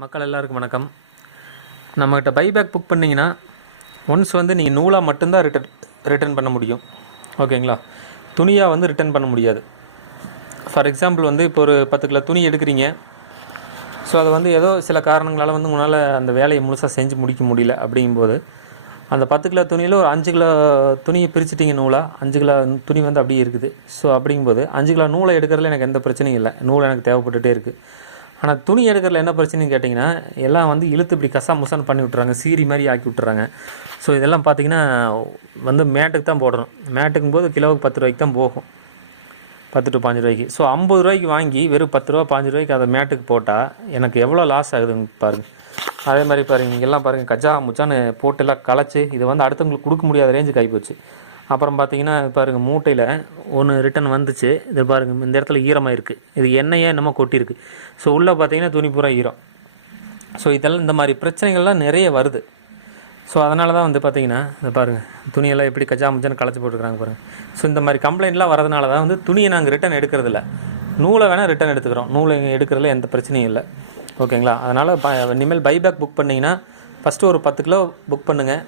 மக்கள் எல்லாருக்கும் வணக்கம். நம்மகிட்ட பைபேக் புக் பண்ணிங்கன்னா ஒன்ஸ் வந்து நீங்கள் நூலாக மட்டும்தான் ரிட்டர்ன் பண்ண முடியும். ஓகேங்களா? துணியாக வந்து ரிட்டர்ன் பண்ண முடியாது. ஃபார் எக்ஸாம்பிள் வந்து இப்போ ஒரு 10 கிலோ துணி எடுக்கிறீங்க. ஸோ அது வந்து ஏதோ சில காரணங்களால் வந்து உங்களால் அந்த வேலையை முழுசாக செஞ்சு முடிக்க முடியல. அப்படிங்கும்போது அந்த 10 கிலோ துணியில் ஒரு 5 கிலோ துணியை பிரிச்சுட்டிங்க நூலாக. 5 கிலோ துணி வந்து அப்படியே இருக்குது. ஸோ அப்படிங்கும்போது 5 கிலோ நூலை எடுக்கிறதுல எனக்கு எந்த பிரச்சனையும் இல்லை. நூல் எனக்கு தேவைப்பட்டுகிட்டே இருக்குது. ஆனால் துணி எடுக்கிறதுல என்ன பிரச்சனைன்னு கேட்டிங்கன்னா, எல்லாம் வந்து இழுத்து இப்படி கசா முசான்னு பண்ணி விட்டுறாங்க, சீரி மாதிரி ஆக்கி விட்டுறாங்க. ஸோ இதெல்லாம் பார்த்திங்கன்னா வந்து மேட்டுக்கு தான் போடணும். மேட்டுக்கும் போது கிலோவுக்கு 10 ரூபாய்க்கு தான் போகும், 10 to 15 ரூபாய்க்கு. ஸோ 50 ரூபாய்க்கு வாங்கி வெறும் 10 ரூபா 15 ரூபாய்க்கு அதை மேட்டுக்கு போட்டால் எனக்கு எவ்வளோ லாஸ் ஆகுதுன்னு பாருங்கள். அதே மாதிரி பாருங்கள், இங்கெல்லாம் பாருங்கள் கஜா முச்சான்னு போட்டு எல்லாம் களைச்சி இதை வந்து அடுத்தவங்களுக்கு கொடுக்க முடியாத ரேஞ்சுக்கு ஆகிப்போச்சு. அப்புறம் பார்த்திங்கன்னா பாருங்கள், மூட்டையில் ஒன்று ரிட்டன் வந்துச்சு. இது பாருங்கள், இந்த இடத்துல ஈரமாக இருக்குது. இது எண்ணெயே என்னமோ கொட்டியிருக்கு. ஸோ உள்ளே பார்த்திங்கன்னா துணி பூரா ஈரம். ஸோ இதெல்லாம் இந்த மாதிரி பிரச்சனைகள்லாம் நிறைய வருது. ஸோ அதனால தான் வந்து பார்த்திங்கன்னா இந்த பாருங்கள், துணியெல்லாம் எப்படி கஜா முச்சான்னு களைச்சி போட்டுருக்காங்க பாருங்கள். ஸோ இந்த மாதிரி கம்ப்ளைண்ட்லாம் வரதுனால தான் வந்து துணியை நாங்கள் ரிட்டன் எடுக்கிறதில்ல. நூலை வேணால் ரிட்டன் எடுத்துக்கிறோம். நூலை எடுக்கிறதுல எந்த பிரச்சனையும் இல்லை. ஓகேங்களா? அதனால் இனிமேல் பைபேக் புக் பண்ணிங்கன்னா ஃபஸ்ட்டு ஒரு 10 கிலோ புக் பண்ணுங்கள்.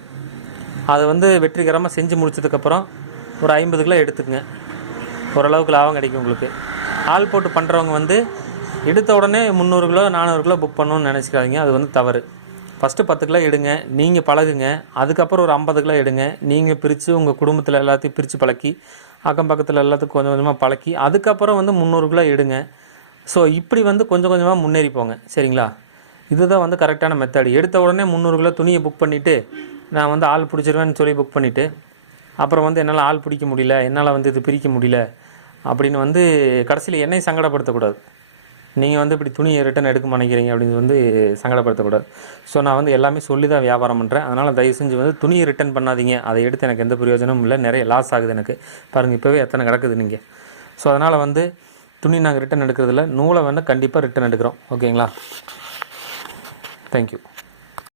அதை வந்து வெற்றிகரமாக செஞ்சு முடிச்சதுக்கப்புறம் ஒரு 50 கிலோ எடுத்துக்கங்க. ஓரளவுக்கு லாபம் கிடைக்கும் உங்களுக்கு. ஆள் போட்டு பண்ணுறவங்க வந்து எடுத்த உடனே 300 கிலோ 400 கிலோ புக் பண்ணணும்னு நினச்சிக்காதீங்க. அது வந்து தவறு. ஃபஸ்ட்டு 10 கிலோ எடுங்க, நீங்கள் பழகுங்க. அதுக்கப்புறம் ஒரு 50 கிலோ எடுங்க. நீங்கள் பிரித்து உங்கள் குடும்பத்தில் எல்லாத்தையும் பிரித்து பழக்கி, அக்கம் பக்கத்தில் எல்லாத்துக்கும் கொஞ்சம் கொஞ்சமாக பழக்கி, அதுக்கப்புறம் வந்து 300 கிலோ எடுங்க. ஸோ இப்படி வந்து கொஞ்சம் கொஞ்சமாக முன்னேறி போங்க. சரிங்களா? இதுதான் வந்து கரெக்டான மெத்தட். எடுத்த உடனே 300 கிலோ துணியை புக் பண்ணிவிட்டு நான் வந்து ஆள் பிடிச்சிருவேன்னு சொல்லி புக் பண்ணிவிட்டு அப்புறம் வந்து என்னால் ஆள் பிடிக்க முடியல, என்னால் வந்து இது பிரிக்க முடியல அப்படின்னு வந்து கடைசியில் என்னையும் சங்கடப்படுத்தக்கூடாது. நீங்கள் வந்து இப்படி துணியை ரிட்டன் எடுக்க நினைக்கிறீங்க அப்படின்னு வந்து சங்கடப்படுத்தக்கூடாது. ஸோ நான் வந்து எல்லாமே சொல்லி தான் வியாபாரம் பண்ணுறேன். அதனால் தயவு செஞ்சு வந்து துணியை ரிட்டன் பண்ணாதீங்க. அதை எடுத்து எனக்கு எந்த பிரயோஜனமும் இல்லை. நிறைய லாஸ் ஆகுது எனக்கு. பாருங்கள், இப்போவே எத்தனை கிடக்குது நீங்கள். ஸோ அதனால் வந்து துணி நாங்கள் ரிட்டன் எடுக்கிறதில்ல. நூலை வந்து கண்டிப்பாக ரிட்டன் எடுக்கிறோம். ஓகேங்களா? தேங்க்யூ.